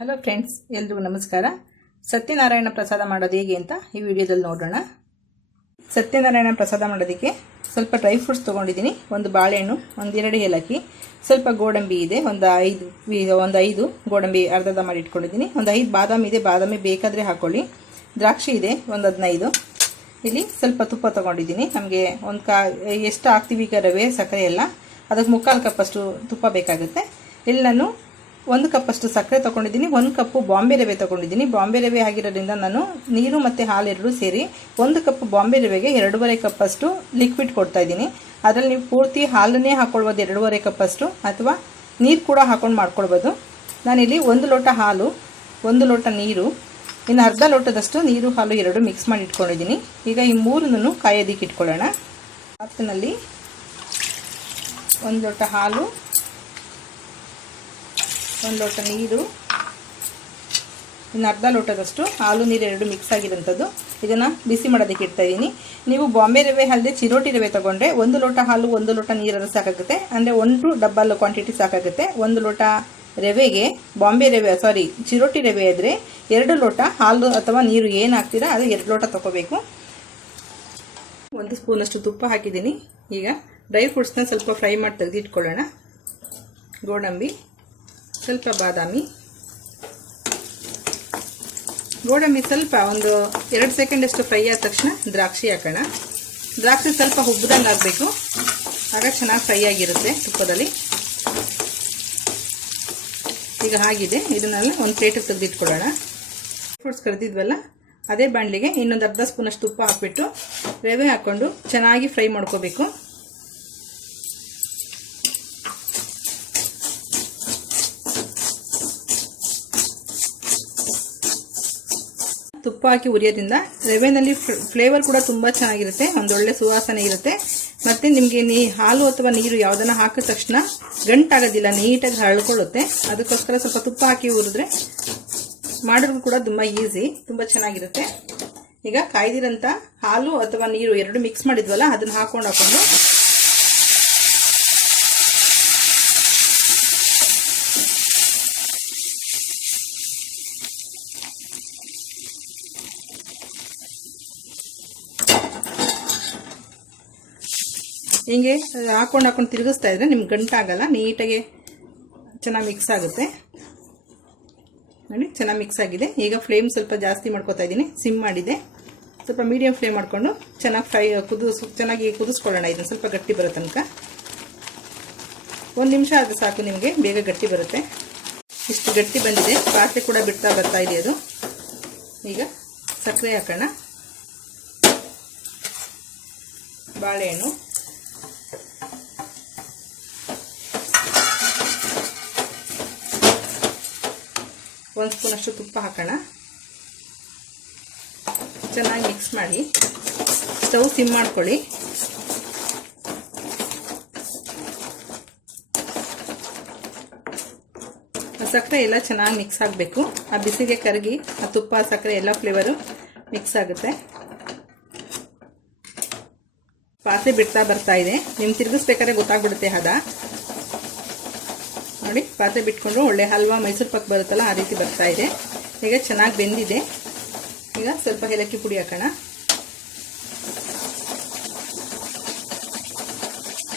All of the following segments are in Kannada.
ಹಲೋ ಫ್ರೆಂಡ್ಸ್, ಎಲ್ರಿಗೂ ನಮಸ್ಕಾರ. ಸತ್ಯನಾರಾಯಣ ಪ್ರಸಾದ ಮಾಡೋದು ಹೇಗೆ ಅಂತ ಈ ವಿಡಿಯೋದಲ್ಲಿ ನೋಡೋಣ. ಸತ್ಯನಾರಾಯಣ ಪ್ರಸಾದ ಮಾಡೋದಕ್ಕೆ ಸ್ವಲ್ಪ ಡ್ರೈ ಫ್ರೂಟ್ಸ್ ತೊಗೊಂಡಿದ್ದೀನಿ. ಒಂದು ಬಾಳೆಹಣ್ಣು, ಒಂದೆರಡು ಏಲಕ್ಕಿ, ಸ್ವಲ್ಪ ಗೋಡಂಬಿ ಇದೆ, ಒಂದು ಐದು ಗೋಡಂಬಿ ಅರ್ಧ ಮಾಡಿ ಇಟ್ಕೊಂಡಿದ್ದೀನಿ. ಒಂದು 5 ಬಾದಾಮಿ ಇದೆ, ಬಾದಾಮಿ ಬೇಕಾದರೆ ಹಾಕ್ಕೊಳ್ಳಿ. ದ್ರಾಕ್ಷಿ ಇದೆ ಒಂದು 15. ಇಲ್ಲಿ ಸ್ವಲ್ಪ ತುಪ್ಪ ತೊಗೊಂಡಿದ್ದೀನಿ. ನಮಗೆ ಎಷ್ಟು ಹಾಕ್ತೀವಿ ಈಗ ರವೆ ಸಕ್ಕರೆ ಎಲ್ಲ, ಅದಕ್ಕೆ 3/4 ಕಪ್ಪಷ್ಟು ತುಪ್ಪ ಬೇಕಾಗುತ್ತೆ. ಇಲ್ಲಿ ನಾನು 1 ಕಪ್ಪಷ್ಟು ಸಕ್ಕರೆ ತೊಗೊಂಡಿದ್ದೀನಿ. 1 ಕಪ್ಪು ಬಾಂಬೆ ರವೆ ತೊಗೊಂಡಿದ್ದೀನಿ. ಬಾಂಬೆ ರವೆ ಆಗಿರೋದ್ರಿಂದ ನಾನು ನೀರು ಮತ್ತು ಹಾಲು ಎರಡೂ ಸೇರಿ 1 ಕಪ್ ಬಾಂಬೆ ರವೆಗೆ 2.5 ಕಪ್ಪಷ್ಟು ಲಿಕ್ವಿಡ್ ಕೊಡ್ತಾಯಿದ್ದೀನಿ. ಅದರಲ್ಲಿ ನೀವು ಪೂರ್ತಿ ಹಾಲನ್ನೇ ಹಾಕ್ಕೊಳ್ಬೋದು, 2.5 ಕಪ್ಪಷ್ಟು, ಅಥವಾ ನೀರು ಕೂಡ ಹಾಕ್ಕೊಂಡು ಮಾಡ್ಕೊಳ್ಬೋದು. ನಾನಿಲ್ಲಿ 1 ಲೋಟ ಹಾಲು, 1 ಲೋಟ ನೀರು, ಇನ್ನು ಅರ್ಧ ಲೋಟದಷ್ಟು ನೀರು ಹಾಲು ಎರಡು ಮಿಕ್ಸ್ ಮಾಡಿ ಇಟ್ಕೊಂಡಿದ್ದೀನಿ. ಈಗ ಈ ಮೂರನ್ನು ಕಾಯೋದಕ್ಕೆ ಇಟ್ಕೊಳ್ಳೋಣ. ಪಾತ್ರೆಯಲ್ಲಿ 1 ಲೋಟ ಹಾಲು, 1 ಲೋಟ ನೀರು, ಇನ್ನು ಅರ್ಧ ಲೋಟದಷ್ಟು ಹಾಲು ನೀರು ಎರಡು ಮಿಕ್ಸ್ ಆಗಿರೋಂಥದ್ದು. ಇದನ್ನು ಬಿಸಿ ಮಾಡೋದಕ್ಕೆ ಇಡ್ತಾಯಿದ್ದೀನಿ. ನೀವು ಬಾಂಬೆ ರವೆ ಅಲ್ಲದೆ ಚಿರೋಟಿ ರವೆ ತೊಗೊಂಡ್ರೆ 1 ಲೋಟ ಹಾಲು 1 ಲೋಟ ನೀರನ್ನು ಸಾಕಾಗುತ್ತೆ. ಅಂದರೆ 1 ಡಬ್ಬಲ್ ಕ್ವಾಂಟಿಟಿ ಸಾಕಾಗುತ್ತೆ. 1 ಲೋಟ ರವೆಗೆ ಚಿರೋಟಿ ರವೆ ಆದರೆ 2 ಲೋಟ ಹಾಲು ಅಥವಾ ನೀರು ಏನು ಹಾಕ್ತೀರಾ ಅದು 2 ಲೋಟ ತೊಗೋಬೇಕು. 1 ಸ್ಪೂನಷ್ಟು ತುಪ್ಪ ಹಾಕಿದ್ದೀನಿ. ಈಗ ಡ್ರೈ ಫ್ರೂಟ್ಸ್ನ ಸ್ವಲ್ಪ ಫ್ರೈ ಮಾಡಿ ತೆಗೆದಿಟ್ಕೊಳ್ಳೋಣ. ಗೋಡಂಬಿ, ಸ್ವಲ್ಪ ಬಾದಾಮಿ, ಗೋಡಂಬಿ ಸ್ವಲ್ಪ ಒಂದು 2 ಸೆಕೆಂಡ್ ಅಷ್ಟು ಫ್ರೈ ಆದ ತಕ್ಷಣ ದ್ರಾಕ್ಷಿ ಹಾಕೋಣ. ದ್ರಾಕ್ಷಿ ಸ್ವಲ್ಪ ಹುಬ್ಬದಂಗೆ ಆಗಬೇಕು, ಆಗ ಚೆನ್ನಾಗಿ ಫ್ರೈ ಆಗಿರುತ್ತೆ ತುಪ್ಪದಲ್ಲಿ. ಈಗ ಆಗಿದೆ. ಇದನ್ನೆಲ್ಲ ಒಂದು ಪ್ಲೇಟಿಗೆ ತೆಗೆದಿಟ್ಕೊಳ್ಳೋಣ. ಫ್ರೂಟ್ಸ್ ಕರೆದಿದ್ವಲ್ಲ ಅದೇ ಬಾಣಲಿಗೆ ಇನ್ನೊಂದು ಅರ್ಧ ಸ್ಪೂನಷ್ಟು ತುಪ್ಪ ಹಾಕ್ಬಿಟ್ಟು ರವೆ ಹಾಕ್ಕೊಂಡು ಚೆನ್ನಾಗಿ ಫ್ರೈ ಮಾಡ್ಕೋಬೇಕು. ತುಪ್ಪ ಹಾಕಿ ಉರಿಯೋದ್ರಿಂದ ರವೆನಲ್ಲಿ ಫ್ಲೇವರ್ ಕೂಡ ತುಂಬ ಚೆನ್ನಾಗಿರುತ್ತೆ, ಒಂದೊಳ್ಳೆ ಸುವಾಸನೆ ಇರುತ್ತೆ. ಮತ್ತು ನಿಮಗೆ ಹಾಲು ಅಥವಾ ನೀರು ಯಾವುದನ್ನ ಹಾಕಿದ ತಕ್ಷಣ ಗಂಟಾಗೋದಿಲ್ಲ, ನೀಟಾಗಿ ಹರಳ್ಕೊಳ್ಳುತ್ತೆ. ಅದಕ್ಕೋಸ್ಕರ ಸ್ವಲ್ಪ ತುಪ್ಪ ಹಾಕಿ ಹುರಿದ್ರೆ ಮಾಡೋದು ಕೂಡ ತುಂಬ ಈಸಿ, ತುಂಬ ಚೆನ್ನಾಗಿರುತ್ತೆ. ಈಗ ಕಾಯ್ದಿರೋಂಥ ಹಾಲು ಅಥವಾ ನೀರು ಎರಡು ಮಿಕ್ಸ್ ಮಾಡಿದ್ವಲ್ಲ ಅದನ್ನು ಹಾಕೊಂಡು ಹಿಂಗೆ ಹಾಕೊಂಡು ತಿರುಗಿಸ್ತಾ ಇದ್ರೆ ನಿಮ್ಗೆ ಗಂಟಾಗಲ್ಲ, ನೀಟಾಗಿ ಚೆನ್ನಾಗಿ ಮಿಕ್ಸ್ ಆಗುತ್ತೆ. ನೋಡಿ, ಚೆನ್ನಾಗಿ ಮಿಕ್ಸ್ ಆಗಿದೆ. ಈಗ ಫ್ಲೇಮ್ ಸ್ವಲ್ಪ ಜಾಸ್ತಿ ಮಾಡ್ಕೊತಾ ಇದ್ದೀನಿ, ಸಿಮ್ ಮಾಡಿದೆ. ಸ್ವಲ್ಪ ಮೀಡಿಯಂ ಫ್ಲೇಮ್ ಮಾಡಿಕೊಂಡು ಚೆನ್ನಾಗಿ ಕುದಿಸ್ಕೊಳ್ಳೋಣ. ಇದನ್ನು ಸ್ವಲ್ಪ ಗಟ್ಟಿ ಬರೋ ತನಕ 1 ನಿಮಿಷ ಆದರೆ ಸಾಕು, ನಿಮಗೆ ಬೇಗ ಗಟ್ಟಿ ಬರುತ್ತೆ. ಇಷ್ಟು ಗಟ್ಟಿ ಬಂದಿದೆ, ಪಾತ್ರೆ ಕೂಡ ಬರ್ತಾ ಇದೆ ಅದು. ಈಗ ಸಕ್ಕರೆ ಹಾಕೋಣ. ಬಾಳೆಹಣ್ಣು, ಒಂದು ಸ್ಪೂನಷ್ಟು ತುಪ್ಪ ಹಾಕೋಣ. ಚೆನ್ನಾಗಿ ಮಿಕ್ಸ್ ಮಾಡಿ ಸ್ಟವ್ ಸಿಮ್ ಮಾಡ್ಕೊಳ್ಳಿ. ಸಕ್ಕರೆ ಎಲ್ಲ ಚೆನ್ನಾಗಿ ಮಿಕ್ಸ್ ಆಗಬೇಕು. ಆ ಬಿಸಿಗೆ ಕರಗಿ ಆ ತುಪ್ಪ ಸಕ್ಕರೆ ಎಲ್ಲ ಫ್ಲೇವರು ಮಿಕ್ಸ್ ಆಗುತ್ತೆ. ಪಾತ್ರೆ ಬರ್ತಾ ಇದೆ. ನಿಮ್ಗೆ ತಿರುಗಿಸ್ಬೇಕಾದ್ರೆ ಗೊತ್ತಾಗ್ಬಿಡುತ್ತೆ ಹದ. ನೋಡಿ, ಪಾತ್ರೆ ಬಿಟ್ಕೊಂಡು ಒಳ್ಳೆ ಹಲ್ವಾ ಮೈಸೂರು ಪಾಕ್ ಬರುತ್ತಲ್ಲ ಆ ರೀತಿ ಬರ್ತಾ ಇದೆ. ಈಗ ಚೆನ್ನಾಗಿ ಬೆಂದಿದೆ. ಈಗ ಸ್ವಲ್ಪ ಏಲಕ್ಕಿ ಪುಡಿ ಹಾಕೋಣ.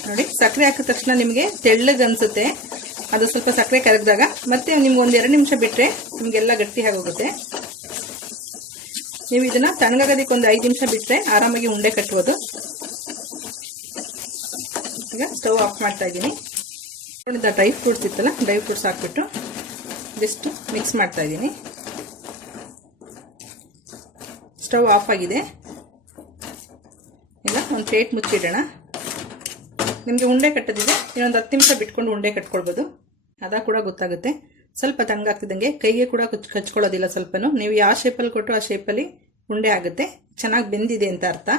ನೋಡಿ, ಸಕ್ಕರೆ ಹಾಕಿದ ತಕ್ಷಣ ನಿಮಗೆ ತೆಳ್ಳಗೆ ಅನಿಸುತ್ತೆ. ಅದು ಸ್ವಲ್ಪ ಸಕ್ಕರೆ ಕರಗಿದಾಗ ಮತ್ತೆ ನಿಮ್ಗೆ 1-2 ನಿಮಿಷ ಬಿಟ್ಟರೆ ನಿಮಗೆಲ್ಲ ಗಟ್ಟಿ ಆಗೋಗುತ್ತೆ. ನೀವು ಇದನ್ನು ತಣ್ಣಗಾಗೋದಕ್ಕೆ ಒಂದು 5 ನಿಮಿಷ ಬಿಟ್ಟರೆ ಆರಾಮಾಗಿ ಉಂಡೆ ಕಟ್ಬೋದು. ಈಗ ಸ್ಟವ್ ಆಫ್ ಮಾಡ್ತಾ ಇದ್ದೀನಿ. ಡ್ರೈ ಫ್ರೂಟ್ಸ್ ಇತ್ತಲ್ಲ, ಡ್ರೈ ಫ್ರೂಟ್ಸ್ ಹಾಕ್ಬಿಟ್ಟು ಜಸ್ಟ್ ಮಿಕ್ಸ್ ಮಾಡ್ತಾ ಇದ್ದೀನಿ. ಸ್ಟವ್ ಆಫ್ ಆಗಿದೆ. ಈಗ ಒಂದು ಪ್ಲೇಟ್ ಮುಚ್ಚಿಡೋಣ. ನಿಮಗೆ ಉಂಡೆ ಕಟ್ಟೋದಿದೆ, ಇನ್ನೊಂದು 10 ನಿಮಿಷ ಬಿಟ್ಕೊಂಡು ಉಂಡೆ ಕಟ್ಕೊಳ್ಬೋದು. ಅದ ಕೂಡ ಗೊತ್ತಾಗುತ್ತೆ. ಸ್ವಲ್ಪ ತಂಗಾಗ್ತಿದ್ದಂಗೆ ಕೈಗೆ ಕೂಡ ಕಚ್ಕೊಳ್ಳೋದಿಲ್ಲ. ಸ್ವಲ್ಪನೂ ನೀವು ಯಾವ ಶೇಪಲ್ಲಿ ಕೊಟ್ಟು ಆ ಶೇಪಲ್ಲಿ ಉಂಡೆ ಆಗುತ್ತೆ. ಚೆನ್ನಾಗಿ ಬೆಂದಿದೆ ಅಂತ ಅರ್ಥ.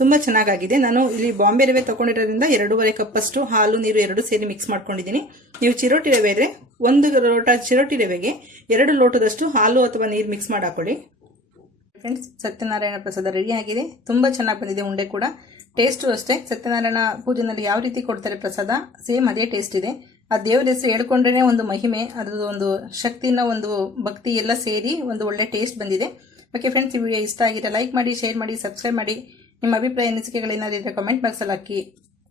ತುಂಬ ಚೆನ್ನಾಗಾಗಿದೆ. ನಾನು ಇಲ್ಲಿ ಬಾಂಬೆ ರವೆ ತೊಗೊಂಡಿರೋದ್ರಿಂದ 2.5 ಕಪ್ಪಷ್ಟು ಹಾಲು ನೀರು ಎರಡು ಸೇರಿ ಮಿಕ್ಸ್ ಮಾಡ್ಕೊಂಡಿದ್ದೀನಿ. ನೀವು ಚಿರೋಟಿ ರವೆ ಇದ್ರೆ 1 ಲೋಟ ಚಿರೋಟಿ ರವೆಗೆ 2 ಲೋಟದಷ್ಟು ಹಾಲು ಅಥವಾ ನೀರು ಮಿಕ್ಸ್ ಮಾಡಿ ಹಾಕೊಳ್ಳಿ. ಫ್ರೆಂಡ್ಸ್, ಸತ್ಯನಾರಾಯಣ ಪ್ರಸಾದ ರೆಡಿ ಆಗಿದೆ. ತುಂಬ ಚೆನ್ನಾಗಿ ಬಂದಿದೆ. ಉಂಡೆ ಕೂಡ ಟೇಸ್ಟು ಅಷ್ಟೇ. ಸತ್ಯನಾರಾಯಣ ಪೂಜೆನಲ್ಲಿ ಯಾವ ರೀತಿ ಕೊಡ್ತಾರೆ ಪ್ರಸಾದ, ಸೇಮ್ ಅದೇ ಟೇಸ್ಟ್ ಇದೆ. ಆ ದೇವ್ರ ಹೆಸರು ಹೇಳ್ಕೊಂಡ್ರೇ ಒಂದು ಮಹಿಮೆ, ಅದ್ರದ್ದು ಒಂದು ಶಕ್ತಿನ ಒಂದು ಭಕ್ತಿ ಎಲ್ಲ ಸೇರಿ ಒಂದು ಒಳ್ಳೆ ಟೇಸ್ಟ್ ಬಂದಿದೆ. ಓಕೆ ಫ್ರೆಂಡ್ಸ್, ಈ ವಿಡಿಯೋ ಇಷ್ಟ ಆಗಿದೆ ಲೈಕ್ ಮಾಡಿ, ಶೇರ್ ಮಾಡಿ, ಸಬ್ಸ್ಕ್ರೈಬ್ ಮಾಡಿ. ನಿಮ್ಮ ಅಭಿಪ್ರಾಯ ಅನಿಸಿಕೆಗಳೇನಾದರೂ ಇದ್ದರೆ ಕಾಮೆಂಟ್ ಬಾಕ್ಸಲ್ಲಿ ಹಾಕಿ.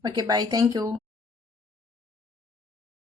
Okay bye, thank you.